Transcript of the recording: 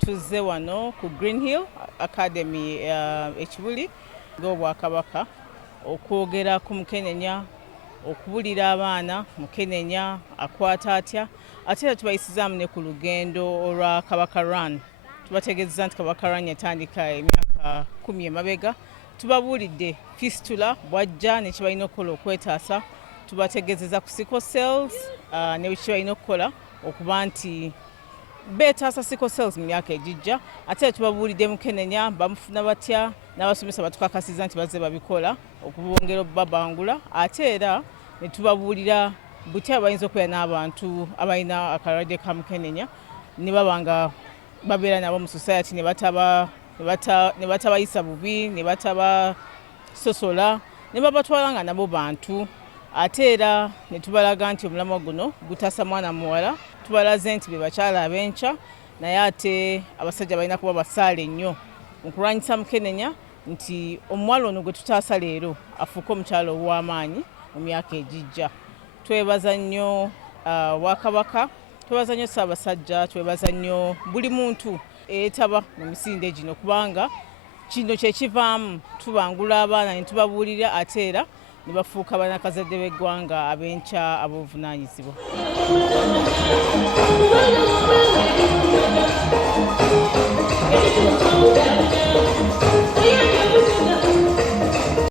tuzze wano ku Green Hill Academy ekibuli ng'Obwakabaka okwogera ku Mukenenya, okubulira abaana Mukenenya akwata atya, ate era tubayisizaamu ne ku lugendo olwa Kabaka Run. Tubategeeza nti Kabaka Run yatandika emyaka 10 emabega. Tubabuulidde fistula bwajja ne kibalina okukola okwetaasa. Tubategeezeza ku sickle cells ne bwe kibalina okukola okuba nti beetaasa sickle cells mu myaka egijja. Ate tubabuulidde Mukenenya bamufuna batya, n'abasomesa batukakasiza nti bazze babikola okubongera obbabangula. Ate era ne tubabuulira butya bayinza okubeera n'abantu abalina akalwadde ka Mukenenya ne baba nga babeera nabo mu society ne batabayisa bubi, ne batabasosola, ne babatwala nga nabo bantu. Ate era ne tubalaga nti omulamwa guno gutasa mwana muwala. Tubalaze nti be bakyala ab'enkya, naye ate abasajja balina kuba basaale nnyo mu kulwanyisa Mukenenya, nti omuwala ono gwe tutaasa leero afuuke omukyala ow'amaanyi mu myaka egijja. Twebaza nnyo Bwakabaka, twebaza nnyo Ssaabasajja, twebaza nnyo buli muntu eyeetaba mu misinde gino, kubanga kino kye kivaamu tubangula abaana ne tubabuulira, ate era ne bafuuka bannakazadde b'eggwanga ab'enkya ab'obuvunaanyizibwa.